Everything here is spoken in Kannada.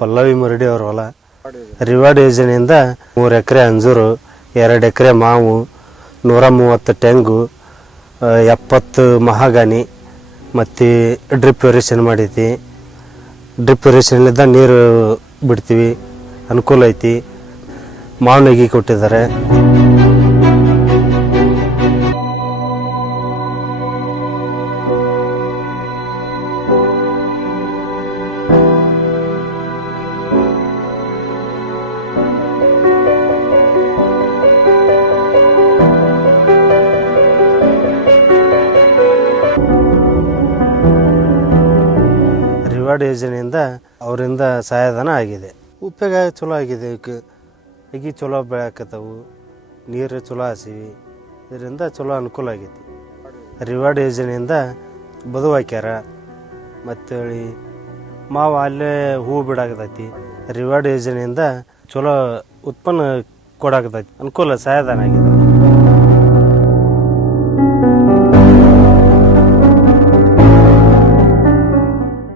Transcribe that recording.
ಪಲ್ಲವಿ ಮರಡಿ ಅವ್ರ ಹೊಲ. ರಿವಾರ್ಡ್ ಯೋಜನೆಯಿಂದ 3 ಎಕರೆ ಅಂಜೂರು, 2 ಎಕರೆ ಮಾವು, 130 ತೆಂಗು, 70 ಮಹಾಗಾನಿ ಮತ್ತು ಡ್ರಿಪ್ ಇರಿಗೇಷನ್ ಮಾಡೈತಿ. ಡ್ರಿಪ್ ಇರಿಗೇಷನ್ಲಿಂದ ನೀರು ಬಿಡ್ತೀವಿ, ಅನುಕೂಲ ಐತಿ. ಮಾವಿನಗಿ ಕೊಟ್ಟಿದ್ದಾರೆ. ರಿವಾರ್ಡ್ ಯೋಜನೆಯಿಂದ ಅವರಿಂದ ಸಹಾಯಧನ ಆಗಿದೆ. ಉಪಯೋಗ ಚಲೋ ಆಗಿದೆ. ಅಗಿ ಚಲೋ ಬೆಳೆಯಕತ್ತವು, ನೀರು ಚಲೋ ಹಾಸಿವಿ, ಇದರಿಂದ ಚಲೋ ಅನುಕೂಲ ಆಗೈತಿ. ರಿವಾರ್ಡ್ ಯೋಜನೆಯಿಂದ ಬದು ಹಾಕ್ಯಾರ. ಮತ್ತು ಮಾವು ಅಲ್ಲೇ ಹೂವು ಬಿಡಾಕತೈತಿ. ರಿವಾರ್ಡ್ ಯೋಜನೆಯಿಂದ ಚಲೋ ಉತ್ಪನ್ನ ಕೊಡಾಕತೈತಿ. ಅನುಕೂಲ ಸಹಾಯಧನ ಆಗಿದೆ.